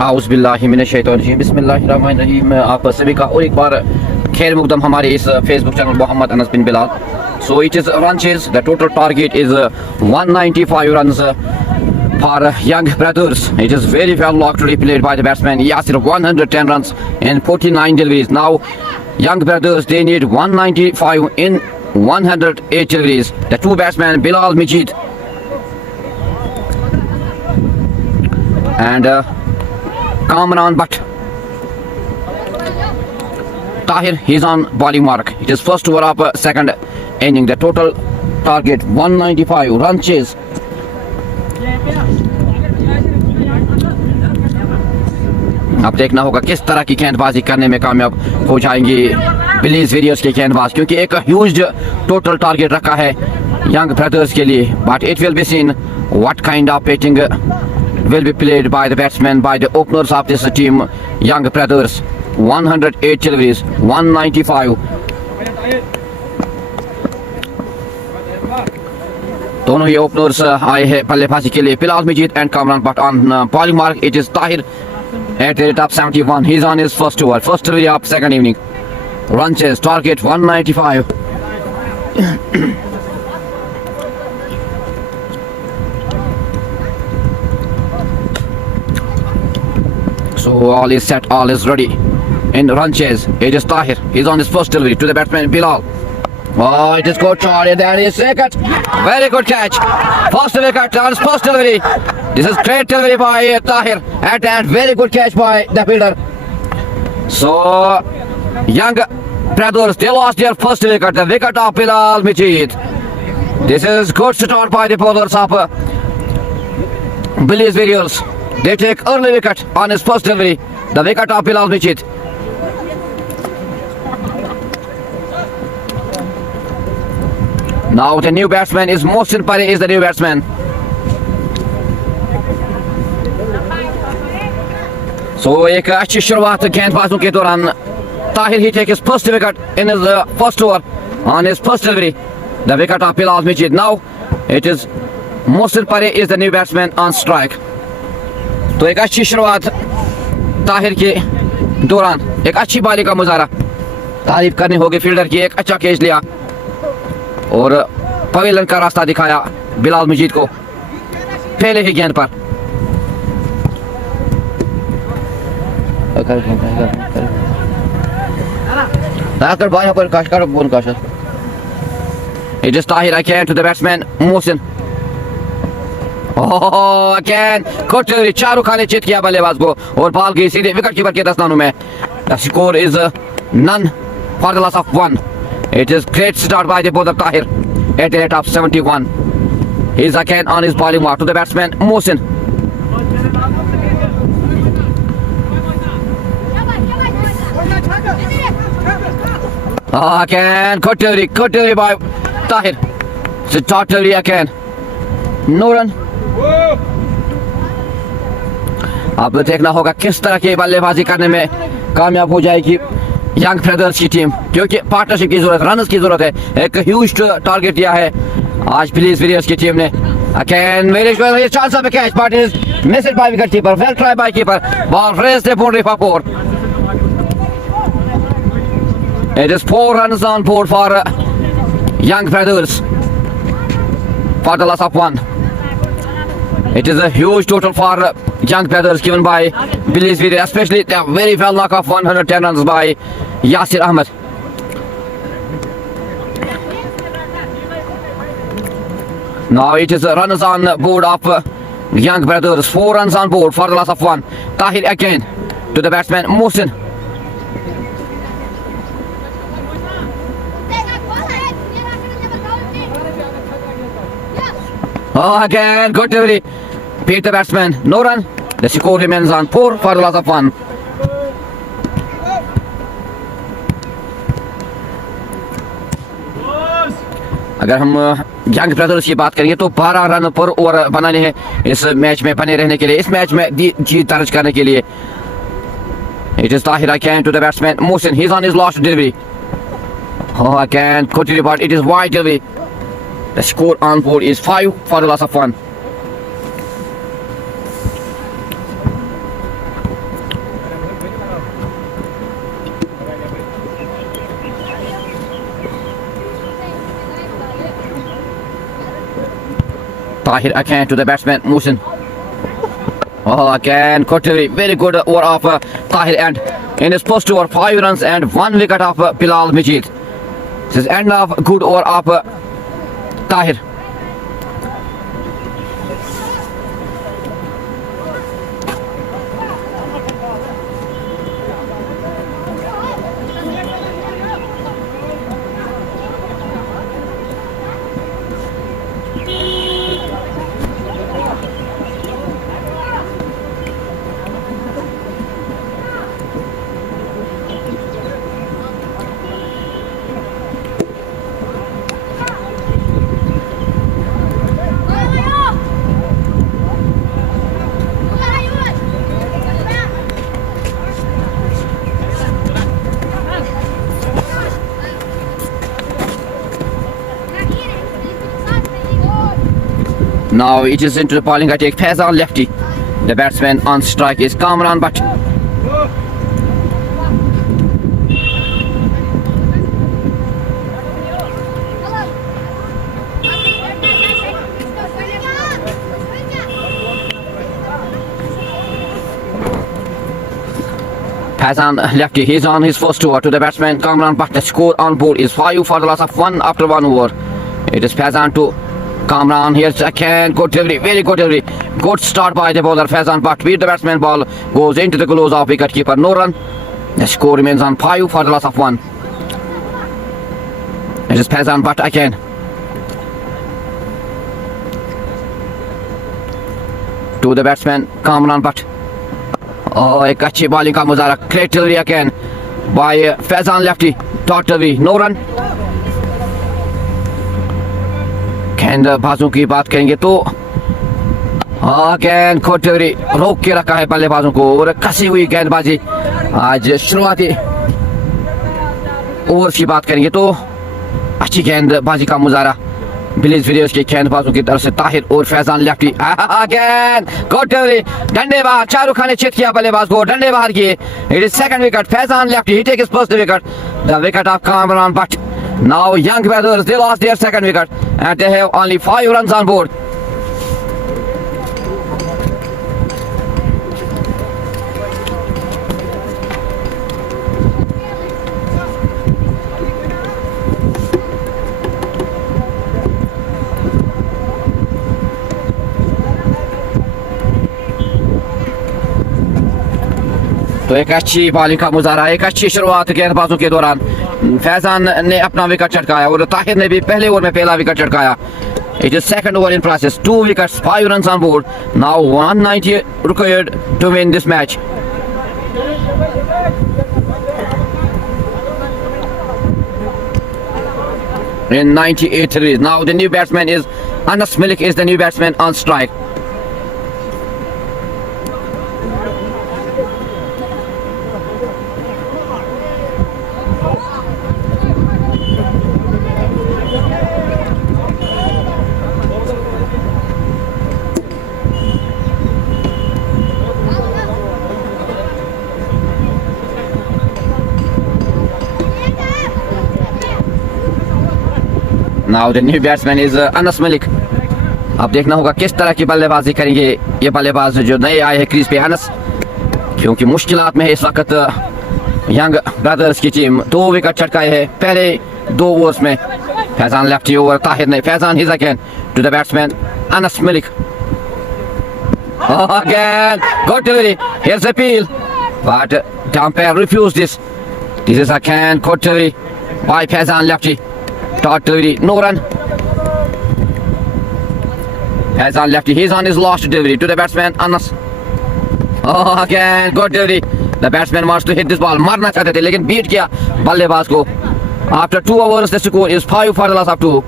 आउज़ुबिल्लाहिमिनश्शैतानिर्रजीम बिस्मिल्लाहिर्रहमानिर्रहीम। आप सभी का और एक बार खैर मुकदम हमारे इस Facebook channel Mohammad Anas bin Bilal. So it is run chase, the total target is 195 runs for young brothers. It is very well luckily played by the batsman Yasir, 110 runs in 49 deliveries. Now young brothers, they need 195 in 108 deliveries. The two batsmen Bilal Majid and Kamran Butt. Tahir, he's on bowling mark. It is first over of second inning. The total target 195 run chase. अब देखना होगा किस तरह की गेंदबाजी करने में कामयाब हो जाएंगे बिलीज वेरियर्स के गेंदबाज, क्योंकि एक ह्यूज टोटल टारगेट रखा है यंग ब्रदर्स के लिए. But it will be seen what kind of batting will be played by the batsmen, by the openers of this team, young brothers. 108 deliveries, 195. दोनों ही openers आए हैं बल्लेबाजी के लिए. बिलाल मजीद and Kamran Butt on bowling mark. It is Tahir at the top 71. He's on his first over, first delivery of second inning. Run chase, target 195. So all is set, all is ready. In run chase, it is Tahir. He's on his first delivery to the batsman Bilal. Oh, it is good shot, and then his second. Very good catch. First wicket on his first delivery. This is great delivery by Tahir, and very good catch by the fielder. So young brothers, they lost their first wicket, the wicket of Bilal Majid. This is good start by the bowlers of Billy's Warriors. They take early wicket on his first delivery, the wicket of Bilal Majid. Now the new batsman is Mohsin Pare is the new batsman. So एक अच्छी शुरुआत गेंदबाजों के दौरान. Tahir, he takes his first wicket in his first over on his first delivery, the wicket of Bilal Majid. Now it is Mohsin Pare is the new batsman on strike. तो एक अच्छी शुरुआत ताहिर के दौरान, एक अच्छी बाली का मुजाहरा तारीफ करनी होगी फील्डर की. एक अच्छा कैच लिया और पवेलियन का रास्ता दिखाया बिलाल मजीद को पहले ही गेंद पर. It is Tahir again to the batsman Mohsin. Oh, again good delivery. Shahrukh Khan ने चित किया बल्लेबाज को और बॉल गई सीधे विकेट कीपर के दस्तानों में. The score is none for the loss of one. It is great start by the bowler Tahir at the rate of 71. He is again on his bowling mark to the batsman Mohsin. Oh, again good delivery by Tahir. It's a top delivery again. No run. अब देखना होगा किस तरह की बल्लेबाजी करने में कामयाब हो जाएगी यंग ब्रदर्स की टीम, क्योंकि पार्टनरशिप की जरूरत, रनर्स की जरूरत है. एक ह्यूज टारगेट दिया है आज बिलीज वेरियर्स की टीम ने. Again very good chance of catch, but is missed by wicket keeper. Well try by keeper. Ball race the boundary for 4. It is 4 runs on board for young brothers for the loss of 1. It is a huge total for young brothers given by Billy's Warriors, especially the very well knock of 110 runs by Yasir Ahmed. Now it is runners on board of young brothers. 4 runs on board for the loss of 1. Tahir again to the batsman Mohsin. Oh, again good delivery. Beat the batsman. No run. The score remains on 4 for the loss of 1. अगर हम young brothers की बात करेंगे तो 12 run पर over बनाने हैं इस मैच में बने रहने के लिए, इस मैच में जीत दर्ज करने के लिए। It is Tahir again to the batsman Mohsin. He's on his last delivery. Oh, again, continue, but it is wide delivery. The score on board is 5 for the loss of 1. Tahir again to the batsman Mohsin. Oh, again, Kotiri, very good over of Tahir, and in his first over 5 runs and 1 wicket of Bilal Majid. This is end of good over of Tahir. Now it is into the bowling attack. Faizan lefty. The batsman on strike is Kamran Butt. Faizan lefty. He's on his first over to the batsman Kamran Butt. The score on board is 5 for the loss of 1 after 1 over. It is Faizan to Kamran. Here's again good delivery, very good delivery. Good start by the bowler Faizan Butt. Beat the batsman, ball goes into the gloves of wicketkeeper. No run. The score remains on 5 for the loss of 1. It is Faizan Butt again. To the batsman Kamran Butt. Oh, एक अच्छी bowling का मुजाहरा. Great delivery again by Faizan lefty. Dot delivery, no run. गेंदबाजों की बात करेंगे तो गेंद खोटरी रोक के रखा है बल्लेबाजों को और कसी हुई गेंदबाजी आज शुरुआती ओवर की बात करेंगे तो अच्छी गेंदबाजी का मुजाहरा बिलीज विलियर्स के गेंदबाजों की तरफ से ताहिर और फैजान लेफ्टी. गेंद खोटरी डंडे बाहर. शाहरुख खान ने चित किया बल्लेबाज को, डंडे बाहर किए. It is second wicket. Faizan lefty he take his first wicket. The wicket of Kamran Butt. Now young brothers, they lost their second wicket and they have only 5 runs on board. तो एक अच्छी बॉलिंग का मुजाहरा, एक अच्छी शुरुआत गेंदबाजों के दौरान. फैजान ने अपना विकेट चटकाया और ताहिर ने भी पहले ओवर में पहला wicket चटकाया. It is second over in process. 2 wickets, 5 runs on board. Now 190 required to win this match. In 98 threes. Now the new batsman is Anas Malik is the new batsman on strike. Now the new batsman is Anas Malik. अब देखना होगा किस तरह की बल्लेबाजी करेंगे ये बल्लेबाज जो नए आए हैं क्रीज पे. अनस क्योंकि मुश्किलात में है इस वक्त यंग ब्रदर्स की टीम. 2 विकेट चटकाए हैं पहले 2 ओवर्स में. फैजान लेफ्टी ओवर ताहिर ने. Faizan his again to the batsman Anas Malik. Again good delivery. Here's the appeal but the umpire refused this. This is again good delivery by Fazan lefty. Dot delivery, no run. Fazan lefty, he's on his last delivery to the batsman Anas. Again good delivery. The batsman wants to hit this ball. मारना चाहते थे लेकिन beat किया बल्लेबाज को. After 2 overs the score is 5 for the loss of 2.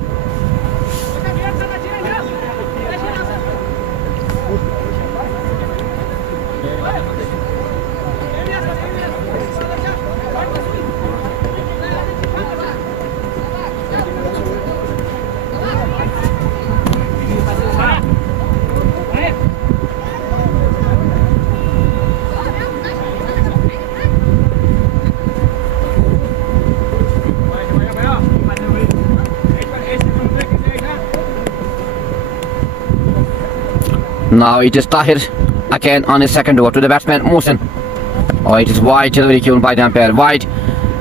Now it is Tahir again on his second over to the batsman Mohsin. Oh, it is wide delivery given by the umpire. Wide.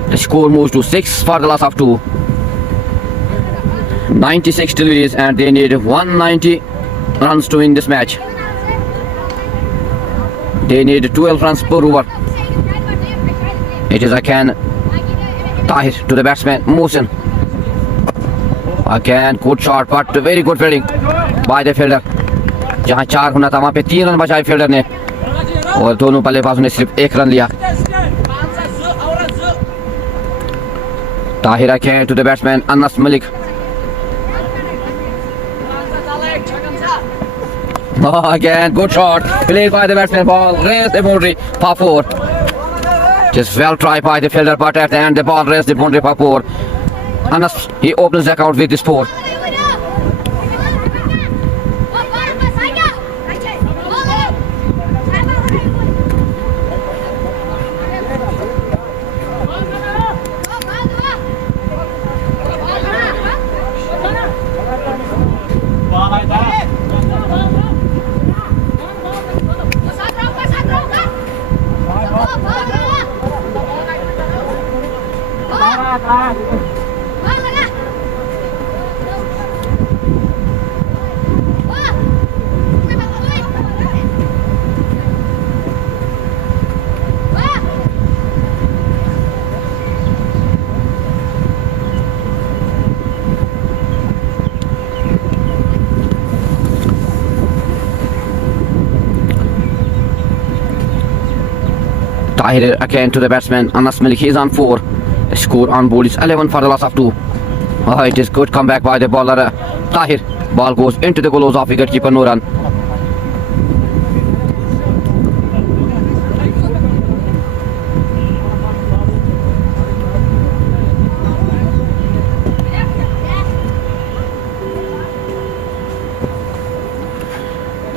The score moves to 6 for the loss of 2. 96 deliveries and they need 190 runs to win this match. They need 12 runs per over. It is again Tahir to the batsman Mohsin. Again good shot but very good fielding by the fielder. जहाँ 4 होना था वहाँ पे 3 run बचाए fielder ने और दोनों बल्लेबाजों ने सिर्फ 1 रन लिया. Tahir again to the batsman Anas Malik. Again good shot played by the batsman, ball raised the boundary for 4. Just well tried by the fielder but at the end the ball raised the boundary for 4. Anas, he opens the account with this 4. Tahir again to the batsman Anas Malik. He is on 4. The score on board is 11 for the loss of 2. Oh, it is good comeback by the bowler Tahir. Ball goes into the gloves of wicketkeeper no run.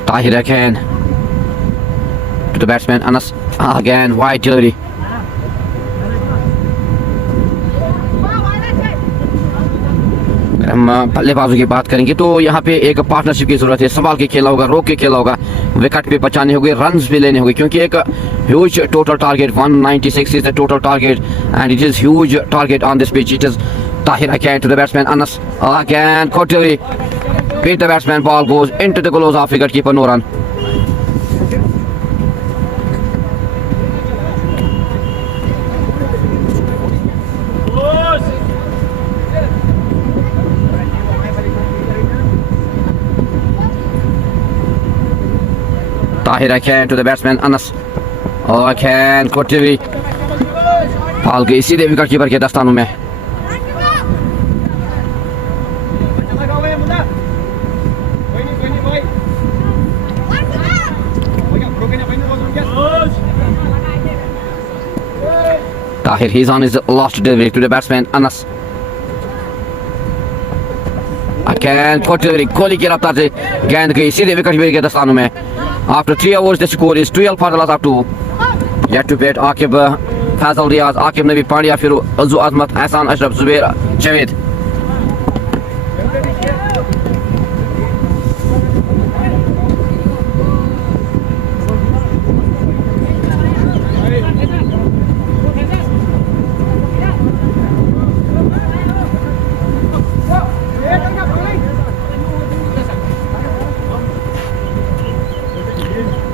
Tahir again to the batsman Anas. Again wide delivery. हम बल्लेबाजों की बात करेंगे तो यहाँ पे एक partnership की जरूरत है. संभाल के खेला होगा, रोक के खेला होगा, विकेट पे बचाने होंगे, रन्स भी लेने होंगे क्योंकि एक huge total target 196 is the total target and it is huge target on this pitch. It is Tahir again to the batsman Anas. Again caught delivery. Beat the batsman, ball goes into the gloves of wicketkeeper no run. Tahir again to the batsman Anas. Again caught delivery. Ball गई सीधे wicketkeeper के दस्तानों में. Tahir, he's on his last delivery to the batsman Anas. Again caught delivery. Kohli की रफ्तार से गेंद गई सीधे विकेटकीपर के दस्तानों में. After 3 overs, the score is 12 for the loss of 2. Yet to bat Aqib, Fazal Riaz, Aqib Nabi Pandya, Firu, Azu Azmat, Hassan Ashraf, Zubair, Javed.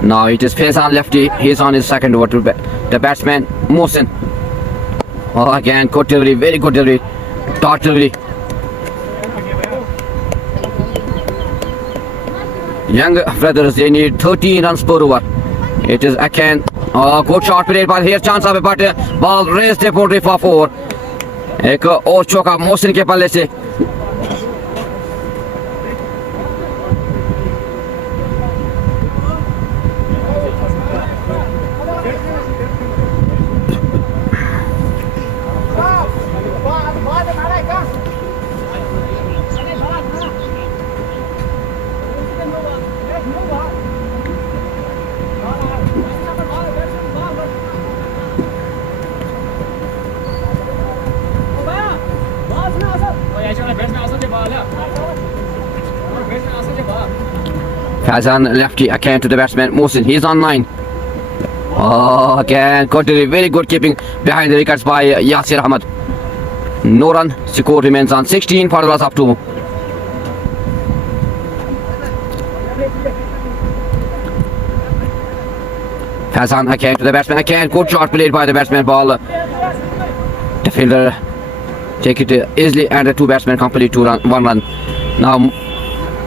Now it is Faizan lefty. He's on his second over to the batsman Mohsin. Oh, again good delivery, very good delivery, dot delivery. Young brothers, they need 13 runs per over. It is again good shot played by here, chance of a but ball raised the boundary for 4. एक और चौका मोहसिन के पल्ले से. Fazan lefty again to the batsman Mohsin. He's on line. Oh, again, very good keeping behind the wickets by Yasir Ahmed. No run. Score remains on 16 for the loss of 2. Fazan again to the batsman. Again, good shot played by the batsman. Ball. The fielder take it easily, and the 2 batsmen complete 1 run. Now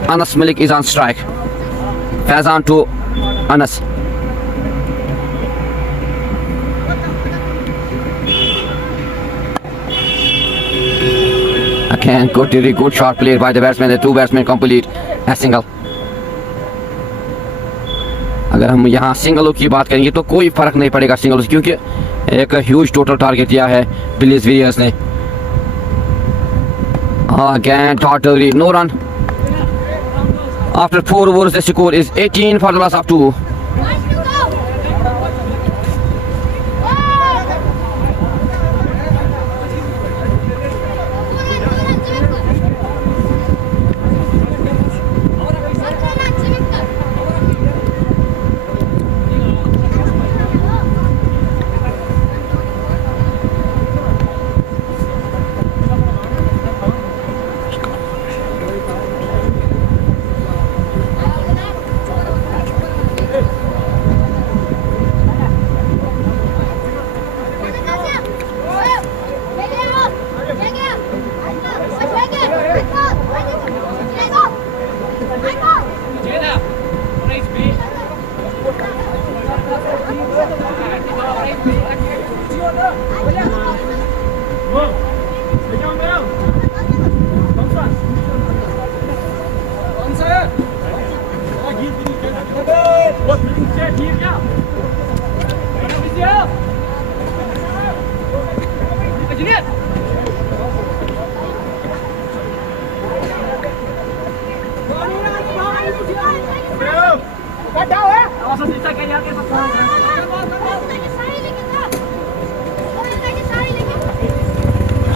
Anas Malik is on strike. Fazan to Anas. Again, good shot played by the batsman. The 2 batsmen complete a single. अगर हम यहाँ सिंगलों की बात करेंगे तो कोई फर्क नहीं पड़ेगा सिंगलों से, क्योंकि एक ह्यूज टोटल टारगेट दिया है विलियम्स विलियम्स ने. Again, totally no run. After 4 overs, the score is 18 for the loss of 2.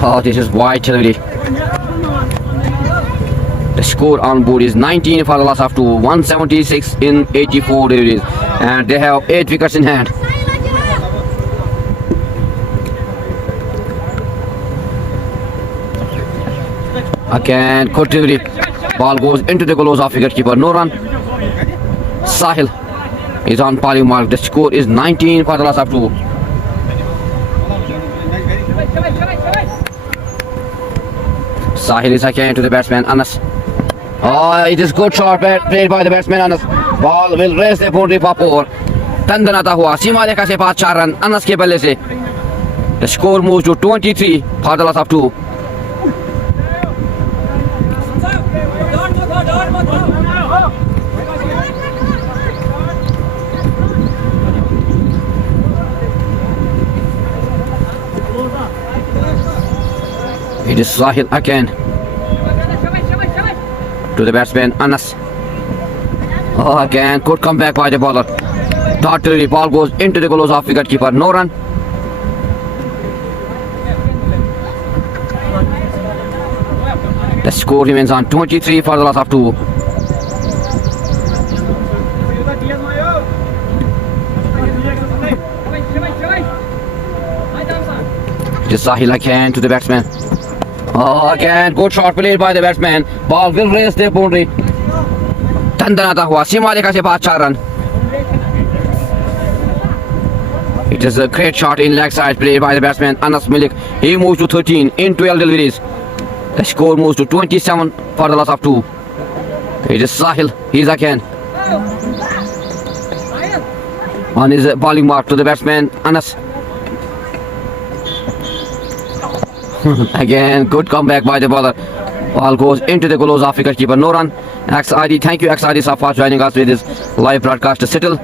Oh, this is wide already. The score on board is 19 for the loss of 2, 176 in 84 deliveries, and they have 8 wickets in hand. Again, good delivery. Ball goes into the gloves of wicketkeeper. No run. Sahil is on Pali mark. The score is 19 for the loss of 2. Sahil is again to the batsman Anas. Oh, it is good shot played by the batsman Anas. Ball will raise the boundary for 4. तंदन आता हुआ सीमा रेखा से पास 4 run Anas के बल्ले से. The score moves to 23 for the loss of 2. It is Sahil again to the batsman Anas. Oh, again, good comeback by the bowler. Totally, ball goes into the gloves of wicketkeeper. No run. The score remains on 23 for the loss of 2. It is Sahil again to the batsman. Oh, again, good shot played by the batsman. Ball will raise the boundary. तंदन आता हुआ सीमा रेखा से पास 4 run. It is a great shot in leg side played by the batsman Anas Malik. He moves to 13 in 12 deliveries. The score moves to 27 for the loss of 2. It is Sahil. He's again on his bowling mark to the batsman Anas. Again, good comeback by the bowler. Ball goes into the gloves of wicketkeeper. No run. XID, thank you XID sir for joining us with this live broadcast. Settle.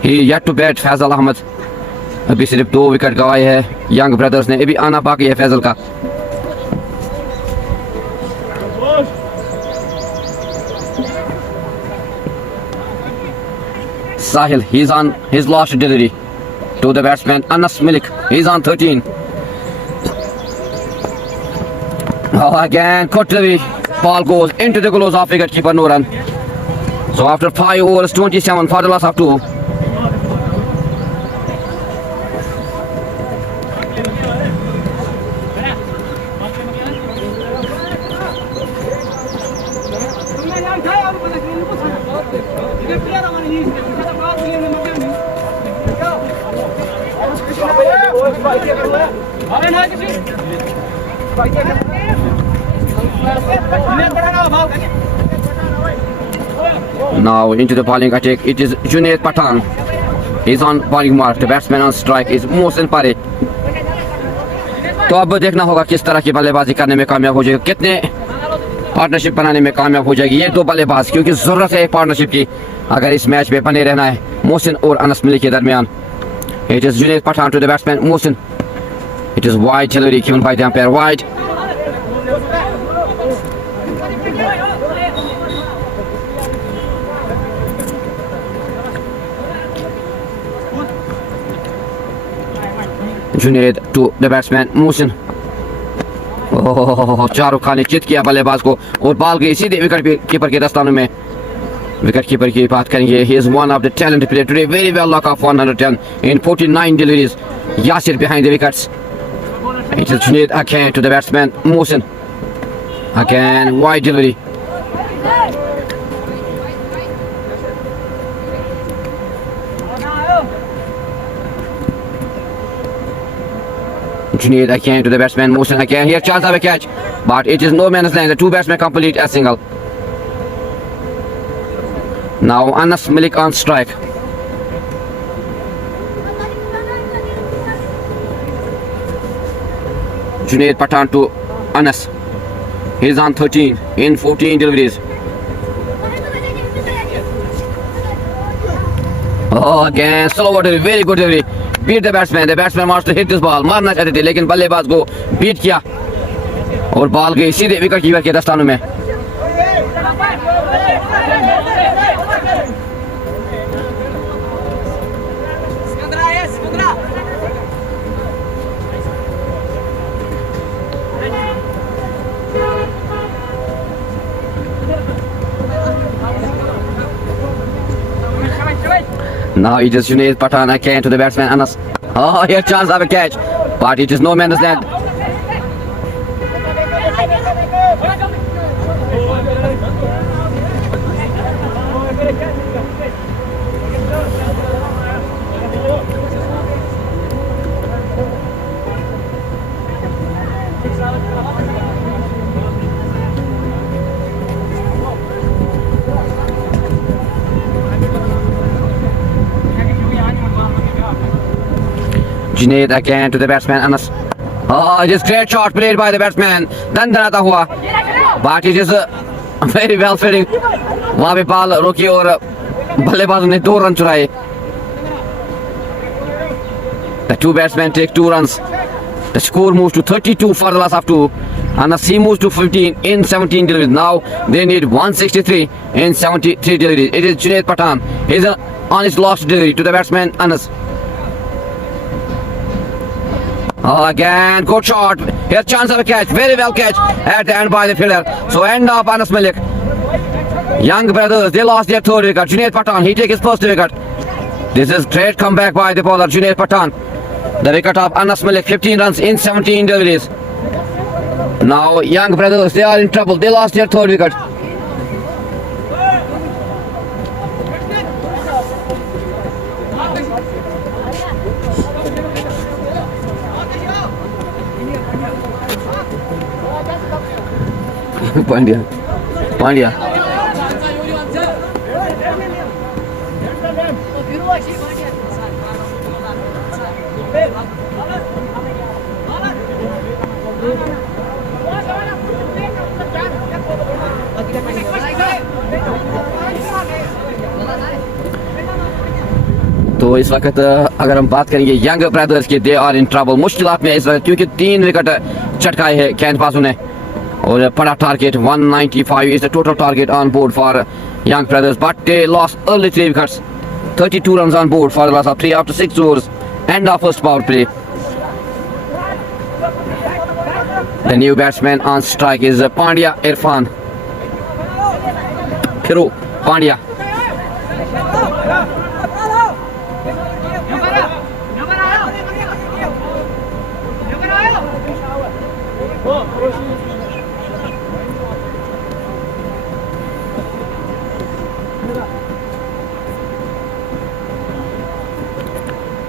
He yet to bat Faisal Ahmed. अभी सिर्फ 2 wicket गवाए हैं young brothers ने. अभी आना बाकी है फैजल का. Sahil, he's on his last delivery to the batsman Anas Malik. He's on 13. Oh, again, good delivery. Ball goes into the gloves of wicketkeeper. No run. So after 5 overs, 27 for the loss of 2. Now into the bowling attack, it is Junaid Pathan. He's on bowling mark. The batsman on strike is Mohsin Parikh. तो अब देखना होगा किस तरह की बल्लेबाजी करने में कामयाब हो जाएगी, कितने पार्टनरशिप बनाने में कामयाब हो जाएगी ये दो बल्लेबाज, क्योंकि जरूरत है पार्टनरशिप की अगर इस मैच में बने रहना है मोहसिन और अनस मलिक के दरमियान. It is Junaid Pathan to the batsman Mohsin. It is wide delivery given by the umpire, wide. Junaid to the batsman Mohsin. Shahrukh Khan ने चित किया बल्लेबाज को और बॉल गई सीधे विकेट कीपर के दस्तानों में. विकेट कीपर की बात करेंगे. He is one of the talented players today. Very well luck of 110 in 49 deliveries. Yasir behind the wickets. It is Junaid again to the batsman Mohsin. Again wide delivery. Junaid again to the batsman Mohsin again. Here chance of a catch, but it is no man's land. The two batsmen complete a single. Now Anas Malik on strike. Junaid Pathan to Anas. He's on 13 in 14 deliveries. Oh, again slow delivery, very good delivery. Beat the batsman. The batsman wants to hit this ball. मारना चाहते थे लेकिन बल्लेबाज को beat किया और ball गई सीधे विकेट कीपर के दस्तानों में. Now it is Junaid Pathan again to the batsman Anas. Oh, here chance of a catch, but it is no man's land. Junaid again to the batsman Anas. Oh, it is great shot played by the batsman. दंदनाता हुआ, but it is very well fitting. वहाँ पे ball रोकी और बल्लेबाजों ने 2 run चुराए. The two batsmen take 2 runs. The score moves to 32 for the loss of 2. Anas he moves to 15 in 17 deliveries. Now they need 163 in 73 deliveries. It is Junaid Pathan. He's on his last delivery to the batsman Anas. Oh, again, good shot. Here's chance of a catch. Very well catch at the end by the fielder. So end up Anas Malik. Young brothers, they lost their 3rd wicket. Junaid Pathan, he takes his 1st wicket. This is great comeback by the bowler Junaid Pathan. The wicket of Anas Malik, 15 runs in 17 deliveries. Now young brothers, they are in trouble. They lost their 3rd wicket. Pandya. तो इस वक्त अगर हम बात करेंगे young brothers के, they are in trouble, मुश्किलात में इस वक्त, क्योंकि 3 विकेट चटकाए हैं गेंदबाजों ने और बड़ा target 195 is the total target on board for young brothers, but they lost early 3 wickets. 32 runs on board for the loss of 3 after 6 overs and our first power play. The new batsman on strike is Pandya Irfan. Phiru Pandya.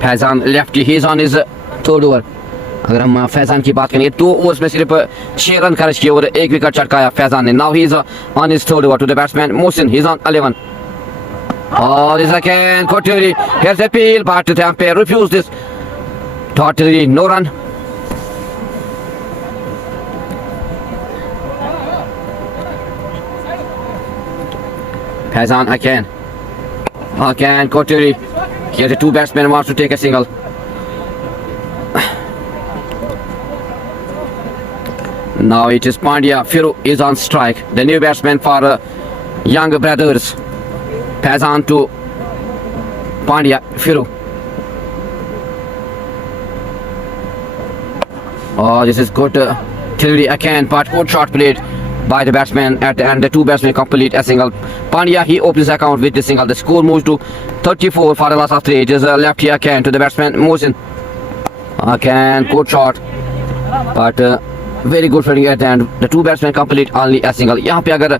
Faizan lefty he is on his third over. अगर हम फैजान की बात करें 2 overs में सिर्फ 6 run खर्च किए और 1 विकेट चटकाया फैजान ने। Now he is on his third over to the batsman Mohsin, he is on 11। Oh, this again, Koturi. Here's the appeal, but the umpire refused this. Totally no run. Fazan again. Again, Koturi. Here the 2 batsmen wants to take a single. Now it is Pandya. Firu is on strike. The new batsman for young brothers. Fazan to Pandya, Firu. Oh, this is good. Tilly again, but good shot played by the batsman at the end. The 2 batsmen complete a single. Pandya, he opens the account with the single. The score moves to 34 for the last of 3. It is left here again to the batsman Mohsin. Again, good shot, but very good fielding at the end. The 2 batsman complete only a single. यहाँ पे अगर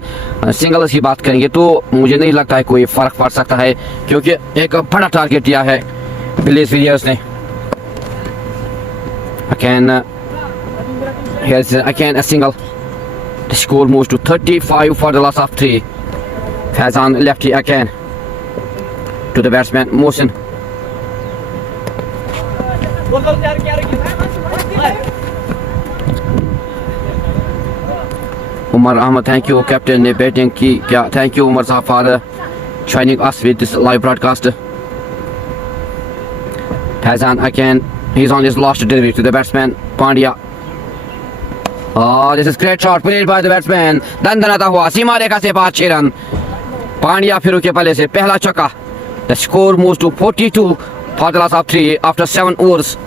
singles की बात करेंगे तो मुझे नहीं लगता है कोई फर्क पड़ सकता है, क्योंकि एक बड़ा टारगेट दिया है विलियर्स विलियर्स ने। Again a single. The score moves to 35 for the loss of 3. Fazan lefty again to the batsman Mohsin. Umar Ahmed, thank you captain ने बैटिंग की क्या। Thank you Umar साहब for joining us with this live broadcast. Fazan again, he's on his last delivery to the batsman Pandya. Oh, this is great shot played by the batsman. दंदनाता हुआ सीमा रेखा से पार 6 run. Pandya फिरू के पल्ले से पहला छक्का। The score moves to 42 for the loss of 3 after 7 overs.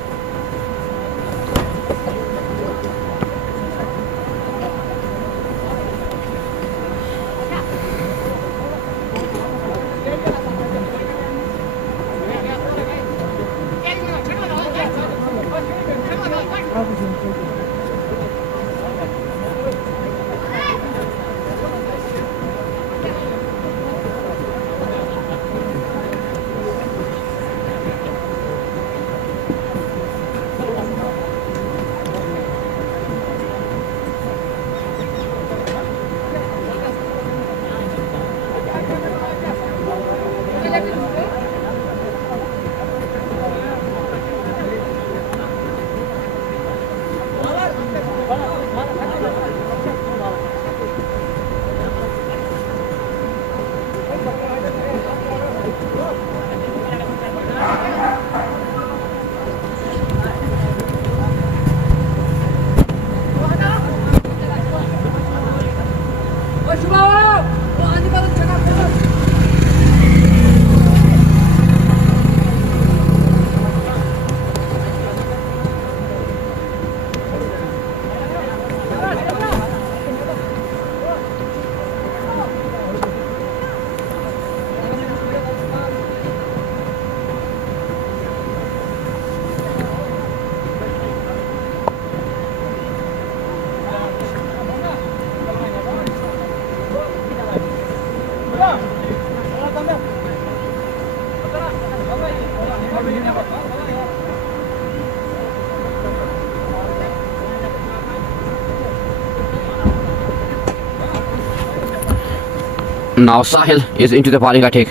Now Sahil is into the bowling attack.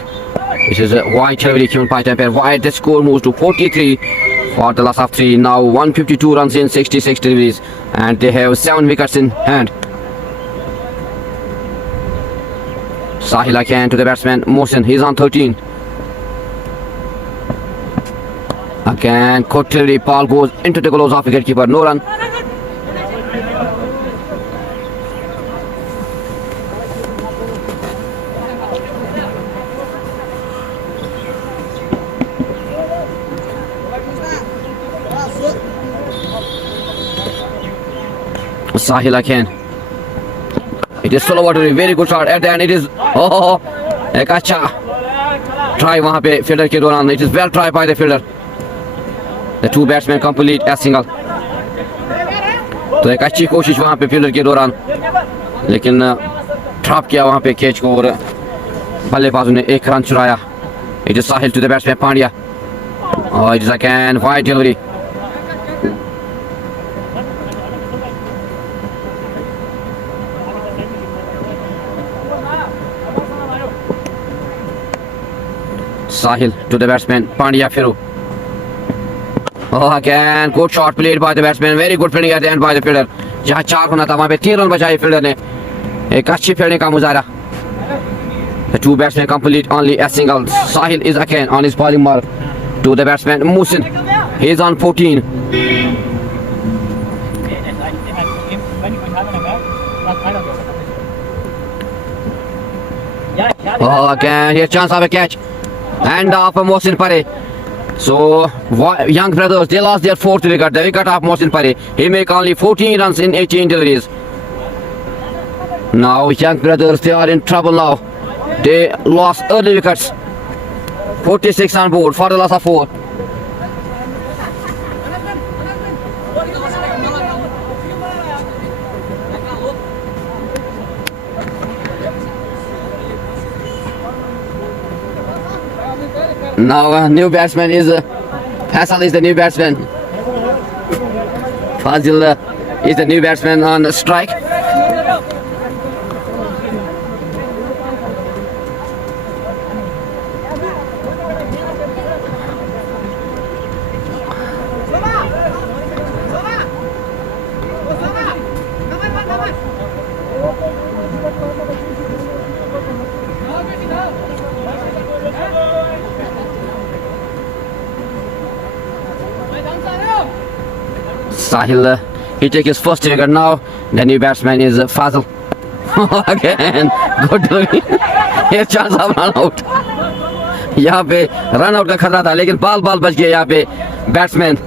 This is a wide delivery given by the umpire. Wide, the score moves to 43 for the last of 3. Now 152 runs in 66 deliveries, and they have 7 wickets in hand. Sahil again to the batsman Mohsin. He's on 13. Again, good delivery. Ball goes into the gloves of the wicketkeeper. No run. Sahil again. It is solo water, very good shot at the end. It is एक अच्छा try वहां पे fielder के दौरान. It is well try by the fielder. The two batsman complete a single. तो एक अच्छी कोशिश वहां पे फील्डर के दौरान, लेकिन ट्रैप किया वहां पे कैच को और बल्लेबाजों ने एक रन चुराया. It is Sahil to the batsman Pandya. It is again wide delivery. Sahil to the batsman Pandya Firu. Again good shot played by the batsman. Very good fielding at the end by the fielder. जहाँ 4 होना था वहाँ पे 3 run बचाए fielder ने. एक अच्छी fielding का मुजाहरा. The two batsmen complete only a single. Sahil is again on his bowling mark to the batsman Musin. He is on 14. Again here chance of a catch. And of Mohsin Pare. So young brothers, they lost their 4th wicket. The wicket of Mohsin Pare. He make only 14 runs in 18 deliveries. Now young brothers, they are in trouble now. They lost early wickets. 46 on board for the loss of 4. Now new batsman is Hasan is the new batsman. Fazil is the new batsman on strike. Sahil, he take his first wicket now. The new batsman is Fazil. Again, good delivery. Here chance of run out. यहाँ पे run out का खतरा था, लेकिन बाल बच गया यहाँ पे बैट्समैन.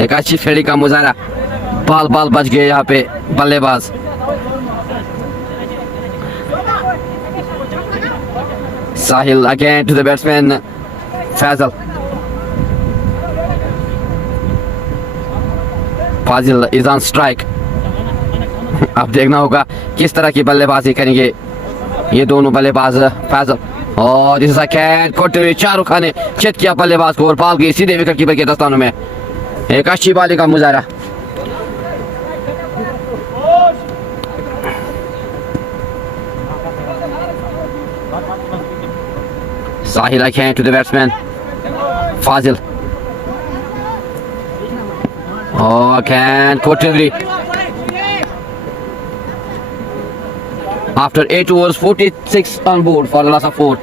एक अच्छी फील्डिंग का मुजाहरा. बाल बच गए यहाँ पे बल्लेबाज. Sahil again to the batsman Fazil. Fazil is on strike. अब देखना होगा किस तरह की बल्लेबाजी करेंगे ये दोनों बल्लेबाज. Fazil और दिस इज अ कैच. कोटरी शाहरुख खान ने चित किया बल्लेबाज को और बॉल गई सीधे विकेट कीपर के दस्तानों में. एक अच्छी बॉलिंग का मुजाहरा. Sahil again to the batsman Fazil. Again Kotivri. After 8 overs, 46 on board for the loss of 4.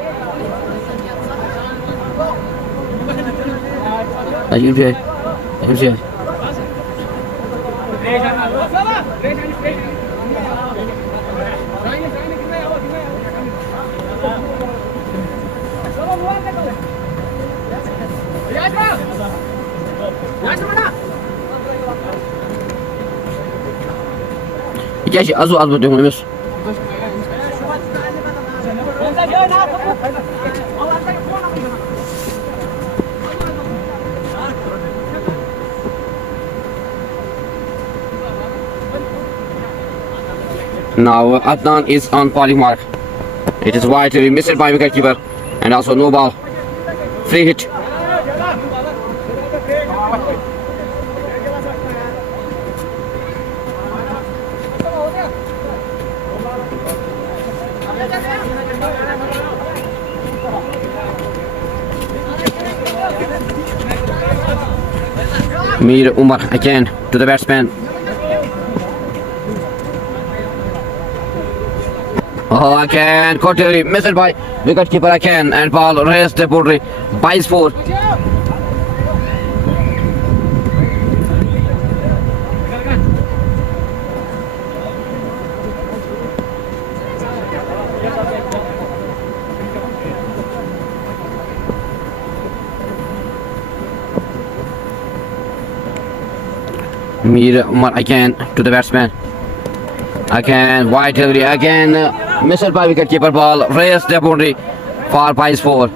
Ya şey az diyorum Emir. Now Adnan is on bowling mark. It is wide to be missed by wicketkeeper and also no ball. Free hit. Mir Umar again to the batsman. Again, Kotivri missed by wicketkeeper again and ball raised the boundary by 4. Mir Umar again to the batsman. Again wide delivery again. missed by wicketkeeper. Ball raised the boundary for Pies 4.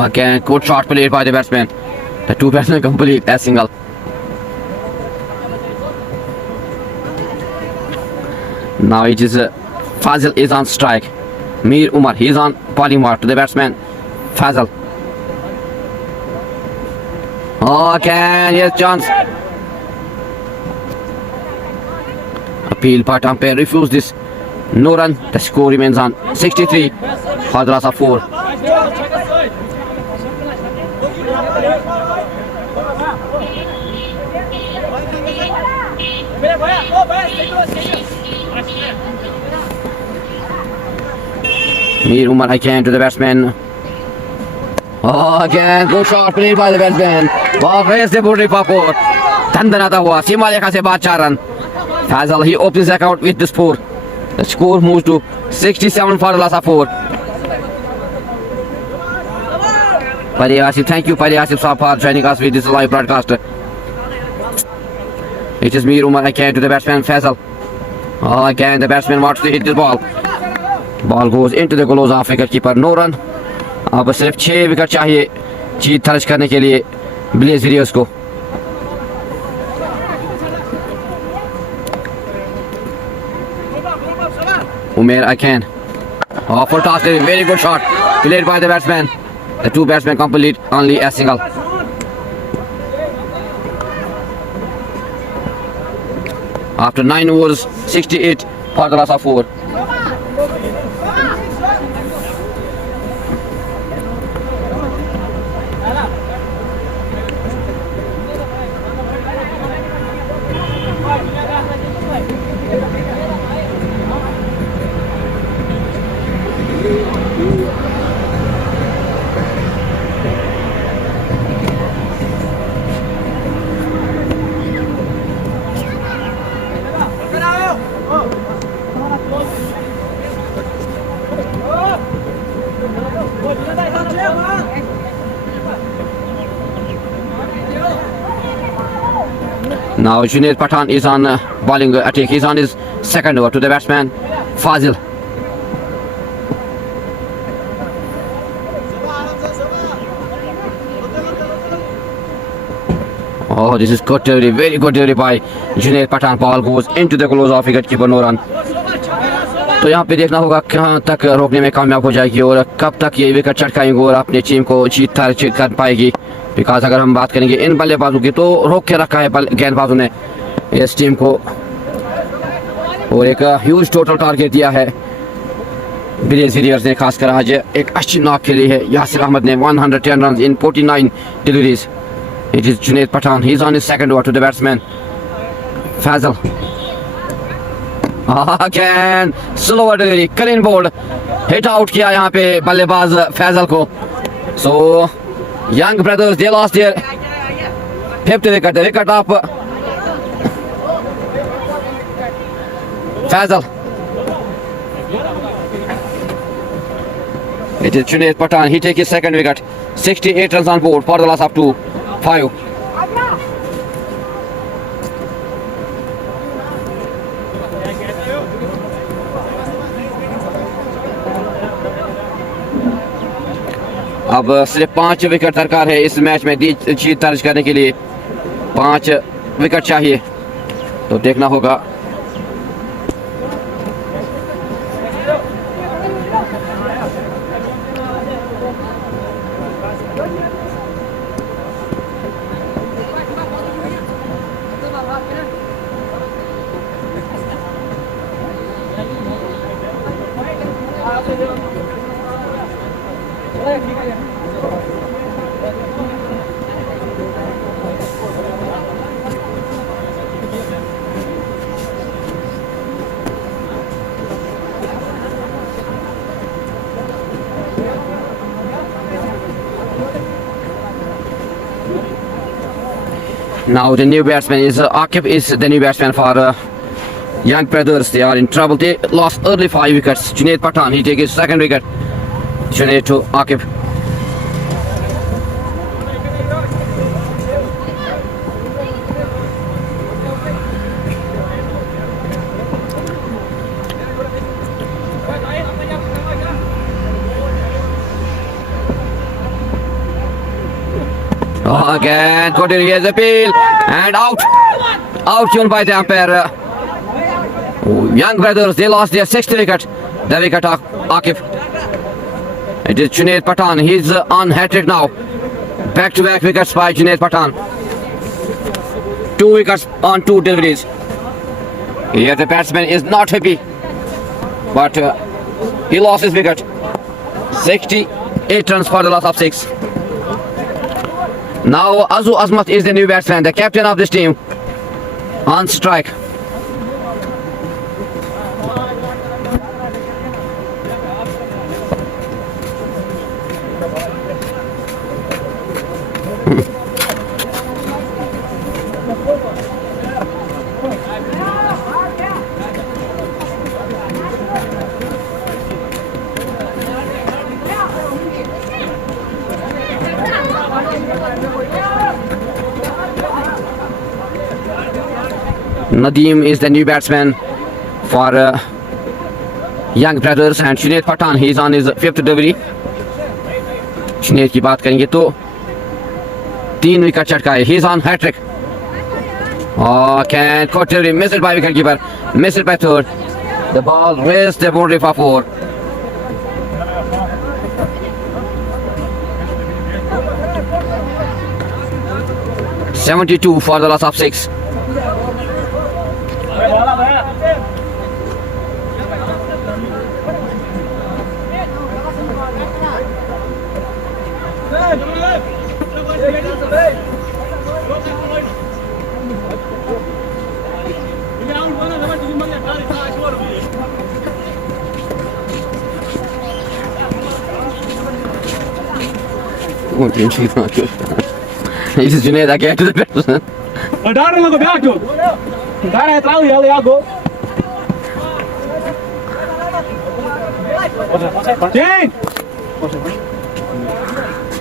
Again, good shot played by the batsman. The two batsmen complete a single. Now it is Fazil is on strike. Mir Umar, he is on bowling mark to the batsman Fazil. Again, yes, chance. Appeal but umpire refused this. No run. The score remains on 63 for the loss of 4. Mir Umar again to the batsman. Again, good shot played by the batsman. Ball raised the boundary for 4. Tandana hua. Sima lekha se baad 4 run. Fazal, he opens the account with this 4. The score moves to 67 for the loss of 4. Pari Asif, thank you Pari Asif Saab for joining us with this live broadcast. It is Mir Umar again to the batsman Fazal. Again, the batsman wants to hit this ball. Ball goes into the gloves of wicketkeeper. No run. अब सिर्फ 6 wicket चाहिए जीत दर्ज करने के लिए Blaze Villiers को. Umair again. Oh, fantastic, very good shot played by the batsman. The two batsmen complete only a single. After 9 overs, 68 for the loss of 4. Now Junaid Pathan is on bowling attack. He's on his second over to the batsman Fazil. Oh, this is good delivery, very good delivery by Junaid Pathan. Ball goes into the close of wicketkeeper. No run. तो यहाँ पे देखना होगा कहाँ तक रोकने में कामयाब हो जाएगी और कब तक ये विकेट चटकाएंगे और अपनी टीम को जीत दर्ज कर पाएगी. बिकॉज अगर हम बात करेंगे इन बल्लेबाजों की तो रोक के रखा है गेंदबाजों ने इस टीम को और एक ह्यूज टोटल टारगेट दिया है ब्लेज विलियर्स ने. खासकर आज एक अच्छी नॉक खेली है यासिर अहमद ने 110 run in 49 deliveries. It is Junaid Pathan. He is on his second over to the batsman Faisal. Again, slower delivery, clean bowled, hit out किया यहाँ पे बल्लेबाज फैजल को. So young brothers, they lost their 5th wicket, the wicket of Fazal. It is Junaid Pathan. He takes his second wicket. 68 runs on board for the loss of 5. अब सिर्फ 5 wicket दरकार है इस मैच में जीत दर्ज करने के लिए. 5 विकेट चाहिए तो देखना होगा. Now the new batsman is Akif is the new batsman for Young Brothers. They are in trouble. They lost early 5 wickets. Junaid Pathan, he takes his second wicket. Junaid to Akif. Oh, again, continuous appeal and out. Out shown by the umpire. Young Brothers, they lost their 6th wicket. The wicket of Akif. It is Junaid Pathan. He's on hat-trick now. Back-to-back wickets by Junaid Pathan. 2 wickets on 2 deliveries. Here the batsman is not happy, but he lost his wicket. 68 runs for the loss of 6. Now Azu Azmat is the new batsman, the captain of this team, on strike. Nadeem is the new batsman for Young Brothers and Junaid Pathan, he is on his 5th delivery. Junaid की बात करेंगे तो 3 wicket चटकाए. He is on hat-trick. Oh, can caught delivery, missed by wicket keeper, missed by third. The ball raised the boundary for 4. (72) for the loss of 6. This is Junaid again to the batsman.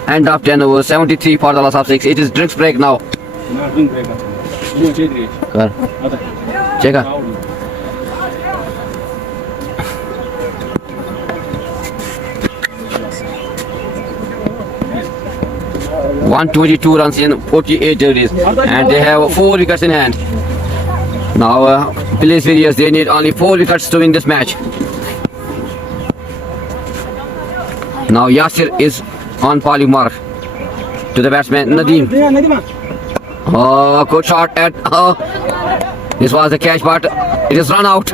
End of 10 overs, 73 for the loss of 6. It is drinks break now. Check out. 122 runs in 48 deliveries, and they have 4 wickets in hand. Now, Police Warriors, they need only 4 wickets to win this match. Now, Yasir is on falling mark to the batsman Nadeem. Oh, good shot at. This was the catch, but it is run out.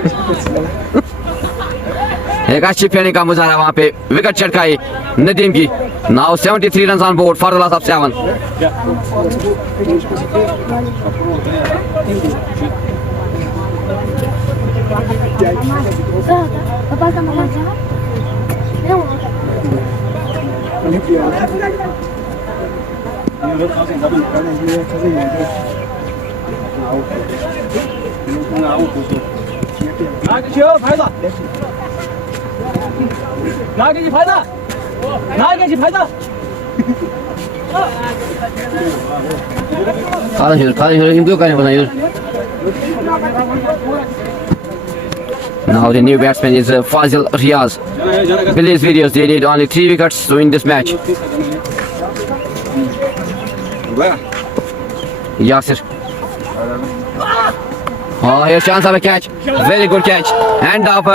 एक अच्छी fielding का मुजाहरा वहाँ पे wicket चटकाई Nadeem की. Now 73 runs on board for the loss of 7. Now the new batsman is Fazil Riaz. Police Warriors, they need only 3 wickets to win this match. Yasir. Oh, here's chance of a catch. Very good catch. End of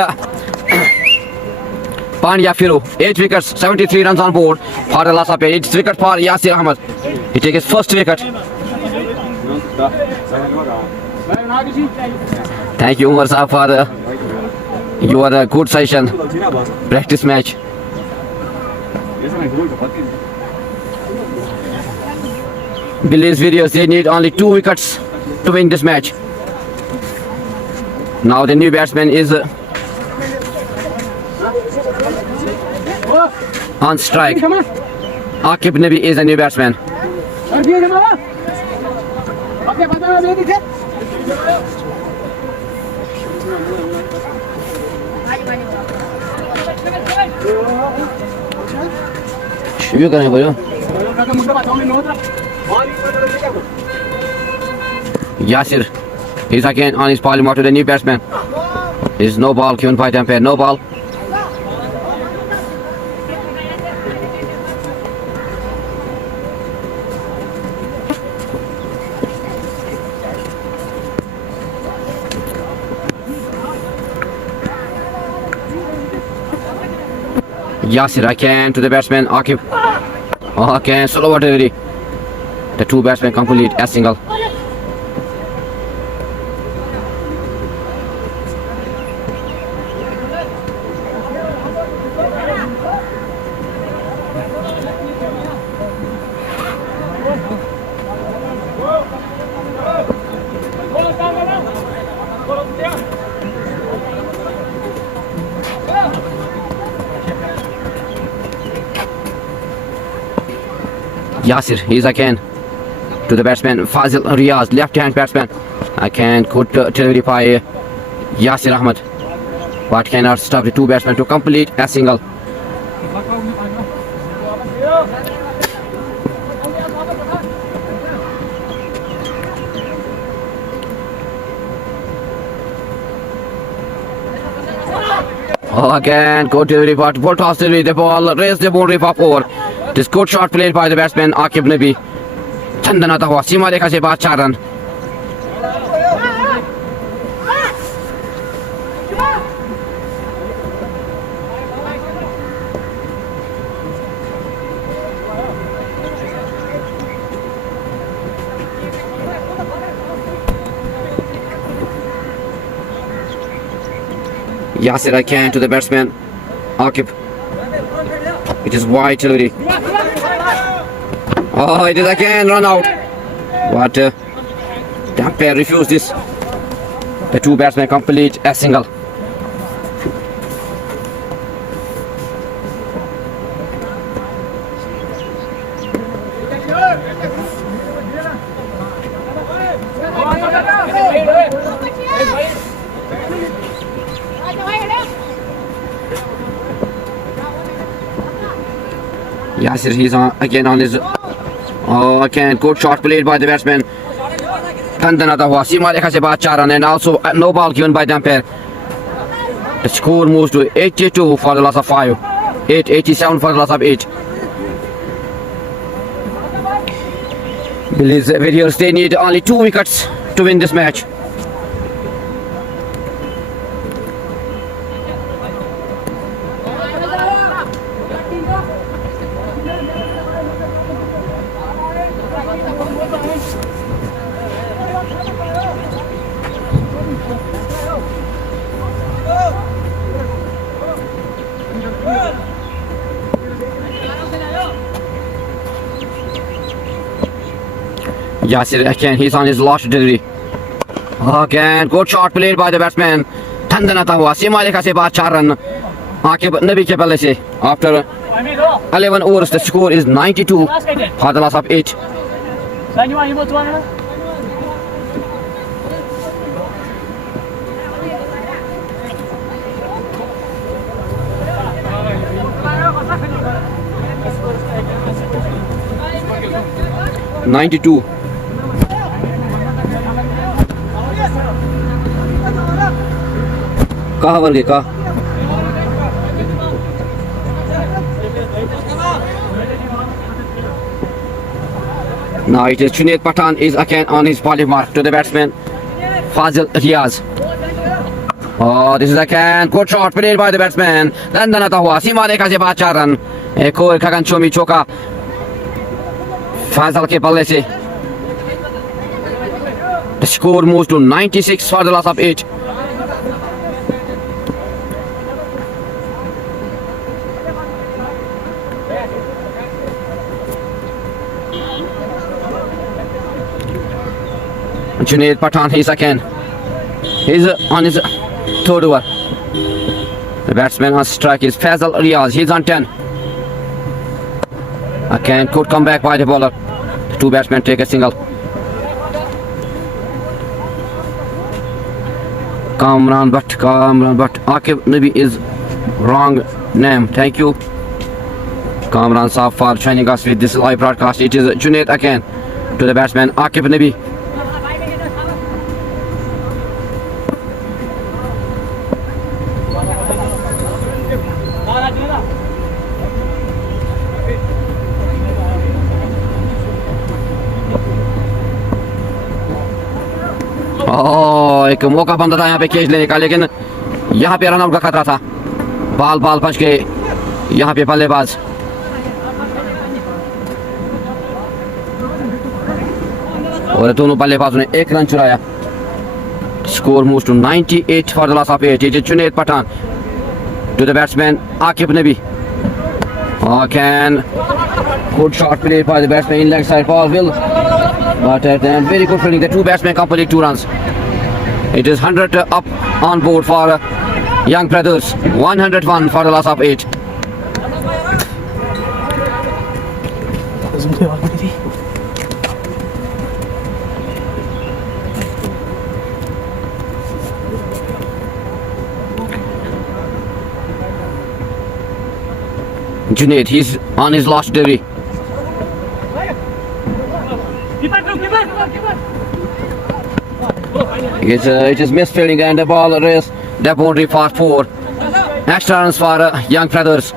Pandya Firu. 8 wickets, 73 runs on board for the loss of 8. It's wicket for Yasir Ahmed. He takes his first wicket. Thank you, Umar Saab, for your good session practice match. Police Warriors, they need only 2 wickets to win this match. Now the new batsman is on strike. Akif Nabi is the new batsman. Şuyu kanı koyuyor. Yasir, he's again on his polymer to the new batsman. There's no ball given by the umpire, no ball. Yasir again to the batsman, Akif. Again, slower delivery. The two batsmen complete a single. Yasir, he's again to the batsman Fazil Riaz, left-hand batsman. Again, good delivery by Yasir Ahmed, but cannot stop the two batsmen to complete a single. Again, good delivery, but full toss delivery. The ball raised the boundary up over. This good shot played by the batsman Akif Nabi. चंदन आता हुआ सीमा रेखा से बाद 4 run. Yasir again to the batsman Akif. It is wide delivery. Oh, it is again run out. But the umpire refused this. The two batsmen complete a single. Yasir, he's again on his. Oh, again, good shot played by the batsman. Tandan आता हुआ सीमा रेखा से बाद 4 run and also no ball given by the umpire. The score moves to 82 for the loss of 5. 87 for the loss of 8. These Warriors, they need only 2 wickets to win this match. Yasir again, he's on his last delivery. Again, good shot played by the batsman. Tandan आता हुआ सीमा रेखा से बाद 4 run. Aqib नबी के बल्ले से. After 11 overs, the score is 92 for the loss of 8. $92. कहाँ बन गए कहाँ? Now it is Junaid Pathan is again on his volley mark to the batsman Fazil Riaz. Oh, this is again good shot played by the batsman. Tandan आता हुआ सीमा रेखा से बाद 4 run. एक और खगन चोमी चौका Fazil के बल्ले से. The score moves to 96 for the loss of 8. Junaid Pathan, he's again. He's on his 3rd over. The batsman on strike is Fazil Riaz. He's on 10. Again, good comeback by the bowler. The two batsmen take a single. Kamran Bhatt. Akif Nabi is wrong name. Thank you, Kamran Saab, for joining us with this live broadcast. It is Junaid again to the batsman Akif Nabi. एक मौका बनता था यहाँ पे catch लेने का, लेकिन यहाँ पे रन आउट का खतरा था। बाल बच गए यहाँ पे बल्लेबाज। और दोनों बल्लेबाजों ने एक रन चुराया। Score moves to 98 for the loss of 8. It is Junaid Pathan to the batsman Akif Nabi. Can good shot played by the batsman in leg side ball will, but very good fielding. The two batsmen complete 2 runs. It is 100 up on board for Young Brothers. 101 for the loss of 8. Junaid, he's on his last delivery. It is misfielding and the ball raised the boundary for 4. Extra runs for Young Brothers.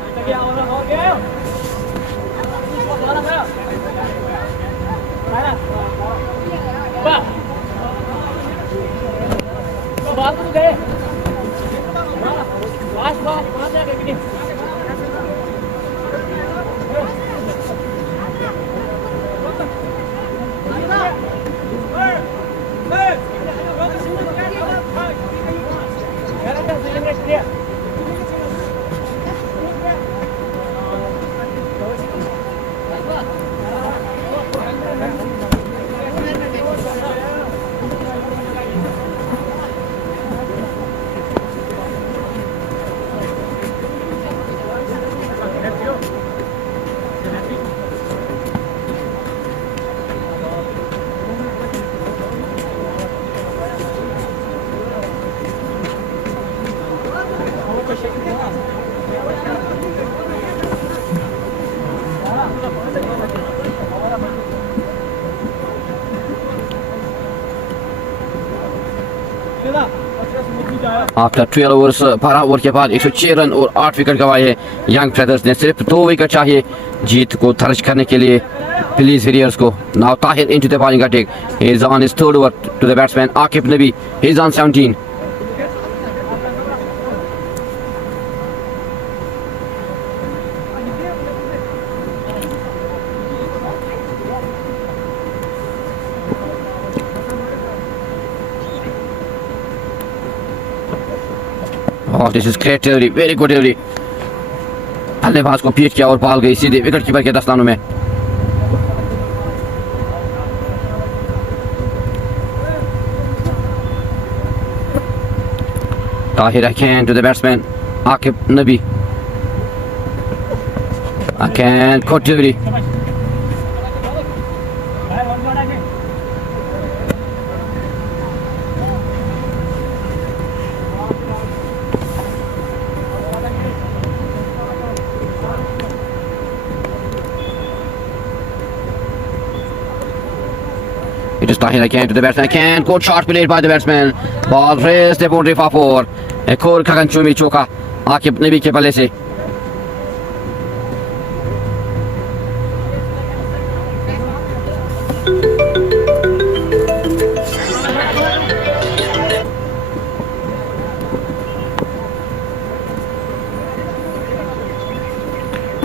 After 12 overs 12 over के बाद 106 run और 8 wicket गंवाए हैं young brothers ने। सिर्फ 2 wicket चाहिए जीत को दर्ज करने के लिए प्लीज विलियर्स को। Now Tahir into the bowling attack, he is on his third over to the batsman Akif Nabi, he is on 17. Oh, this is great delivery, very good delivery. बल्लेबाज को पीट किया और बॉल गई सीधे विकेट कीपर के दस्तानों में। Tahir again to the batsman Akif Nabi. Again, good delivery. It is Tahir again to the batsman. Again, good shot played by the batsman. Ball raised the boundary for 4. एक और खगनचूमी चौका आकिफ नबी के बल्ले से।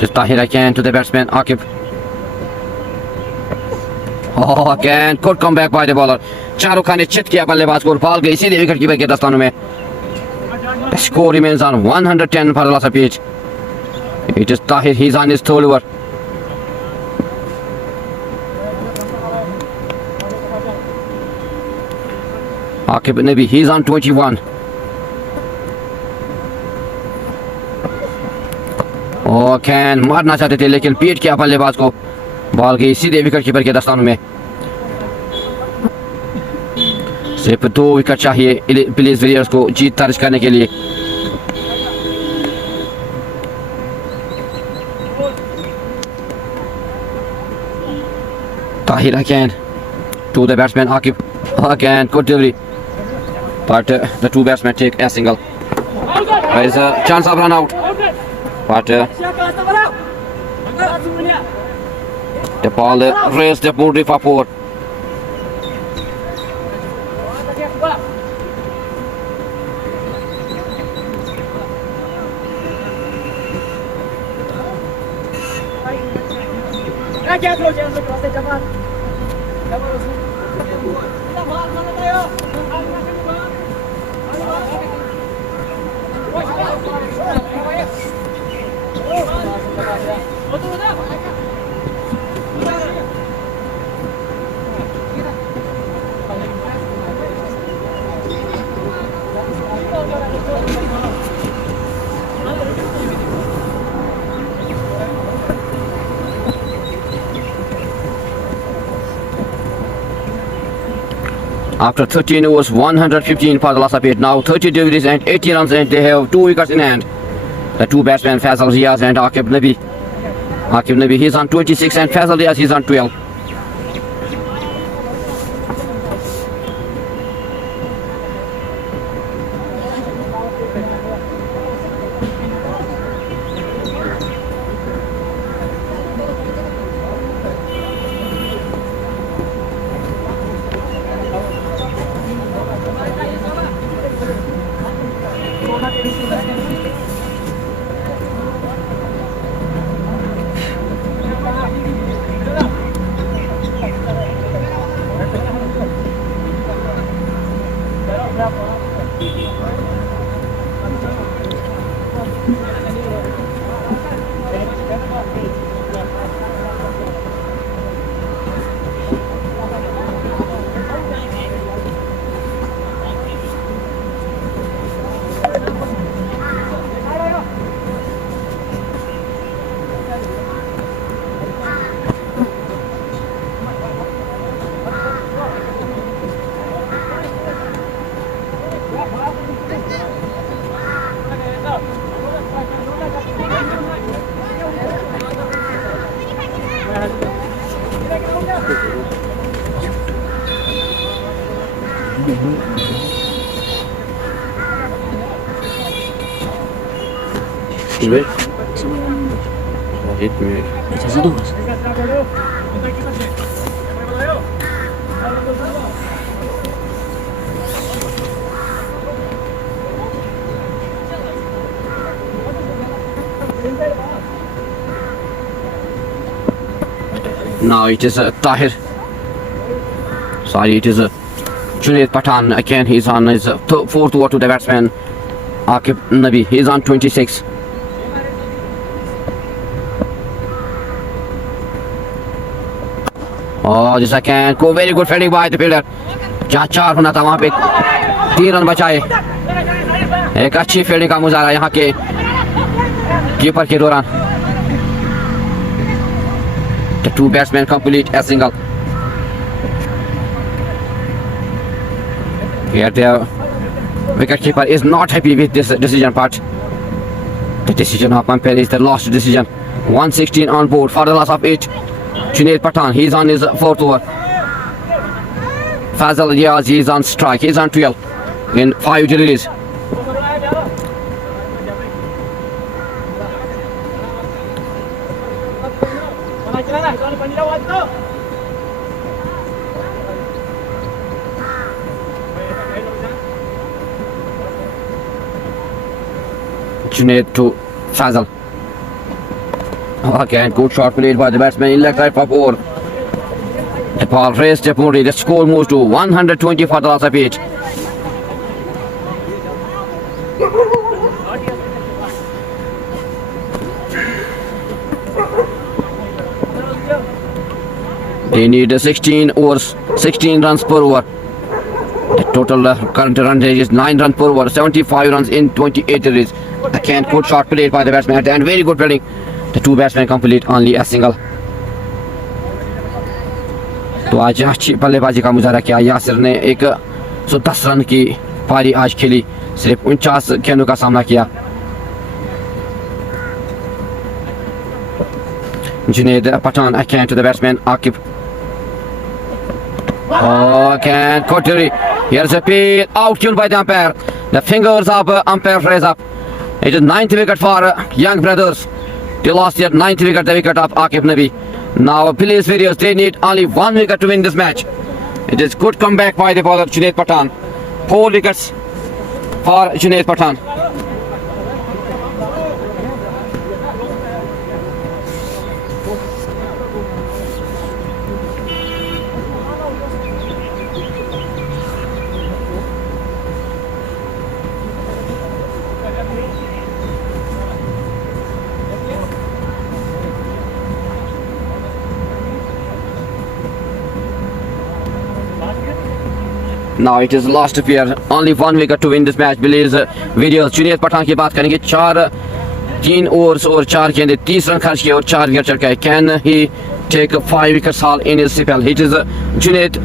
Just Tahir again to the batsman Akif. Oh, again, good comeback by the bowler. Shahrukh Khan ने chit किया बल्लेबाज को और बॉल गई सीधे विकेट कीपर के दस्तानों में। Score remains on 110 for the loss of pitch. It is Tahir, he's on his third over. Akif Nabi, he's on 21. Oh, can मारना चाहते थे लेकिन पीट किया बल्लेबाज को, बॉल गई सीधे विकेट कीपर के दस्तानों में। सिर्फ 2 विकेट चाहिए प्लीज विलियर्स को जीत दर्ज करने के लिए। Tahir again to the batsman Akif, again good delivery, but the 2 batsmen take a single. There is a chance of run out, but the ball raised the boundary for 4. After 13 overs, 115 for the loss of 8. Now 30 deliveries and 80 runs, and they have 2 wickets in hand. The 2 batsmen Faisal Riaz and Akif Nabi. Akif Nabi, he's on 26, and Faisal Riaz, he's on 12. Now it is Tahir. Sorry, it is Junaid Pathan. Again, he's on his 4th over to the batsman Akif Nabi. He's on 26. Oh, this again, go very good fielding by the fielder. जहाँ 4 होना था वहाँ पे 3 run बचाए। एक अच्छी fielding का मुजाहरा यहाँ के कीपर के दौरान। The 2 batsmen complete a single. Here the wicketkeeper is not happy with this decision, but the decision of umpire is the last decision. 116 on board for the loss of 8. Junaid Pathan, he's on his 4th over. Faisal Riaz, he's on strike. He's on 12 in 5 deliveries. Junaid to Faisal. Again, good shot played by the batsman in leg right for 4. The ball raised the boundary. The score moves to 120 for the loss of 8. They need 16 overs, 16 runs per over. The total current run rate is 9 runs per over, 75 runs in 28 deliveries. Again, good shot played by the batsman and very good fielding. The 2 batsmen complete only a single. तो आज अच्छी बल्लेबाजी का मुजाहरा किया यासिर ने। एक 110 run की पारी आज खेली, सिर्फ 49 गेंदों का सामना किया। Junaid Pathan again to the batsman Akif. Oh, again Koturi. Here's a appeal, out tuned by the umpire. The fingers of umpire raise up. It is 9th wicket for Young Brothers. They lost their 9th wicket, the wicket of Akif Nabi. Now police videos, they need only 1 wicket to win this match. It is good comeback by the bowler Junaid Pathan. 4 wickets for Junaid Pathan. Now it is last appear, only 1 wicket to win this match. Believes videos Junaid Pathan की बात करेंगे। 3 overs और 4 गेंदे, 30 run खर्च किए और 4 wicket चढ़ गए। Can he take 5 wickets haul in his spell? It is Junaid.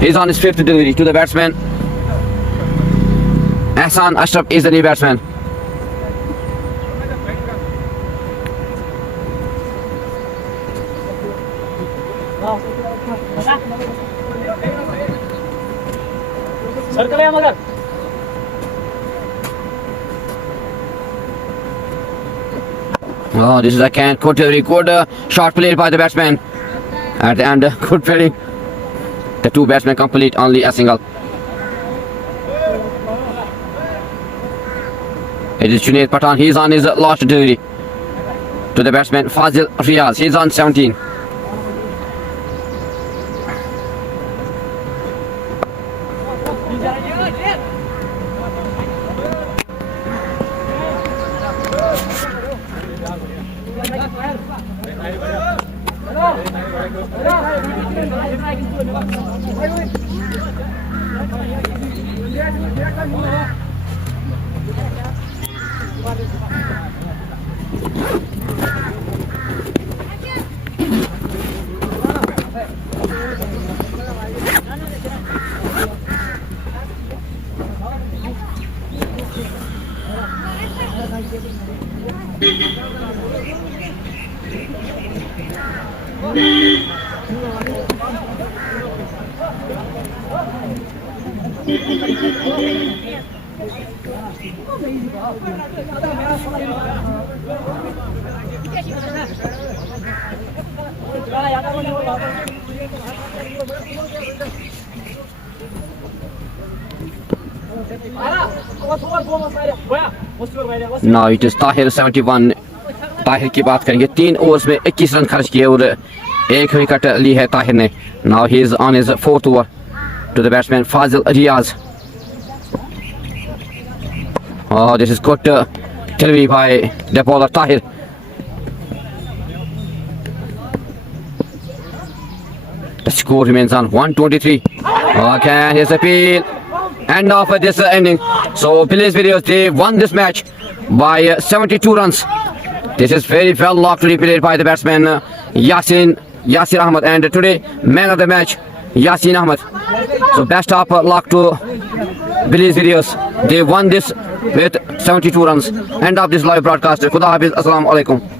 He is on his 5th delivery to the batsman. Ahsan Ashraf is the new batsman. Oh, this is a can very good shot played by the batsman. At the end, good fielding. The 2 batsmen complete only a single. It is Junaid Pathan. He is on his last delivery to the batsman Fazil Riaz. He is on 17. Now it is Tahir 71. Tahir की बात करेंगे। 3 overs में 21 run खर्च किए और 1 wicket ली है ताहिर ने। Now he is on his 4th over to the batsman Fazil Riaz. Oh, this is good delivery by the bowler Tahir. The score remains on 123. Okay, here's the appeal. End of this inning. So Police Videos, they won this match by 72 runs. This is very well locked played by the batsman Yasir Ahmed, and today man of the match Yasin Ahmed. So best of luck to Police Videos. They won this with 72 runs. End of this live broadcast. Khuda Hafiz. Assalamu alaikum.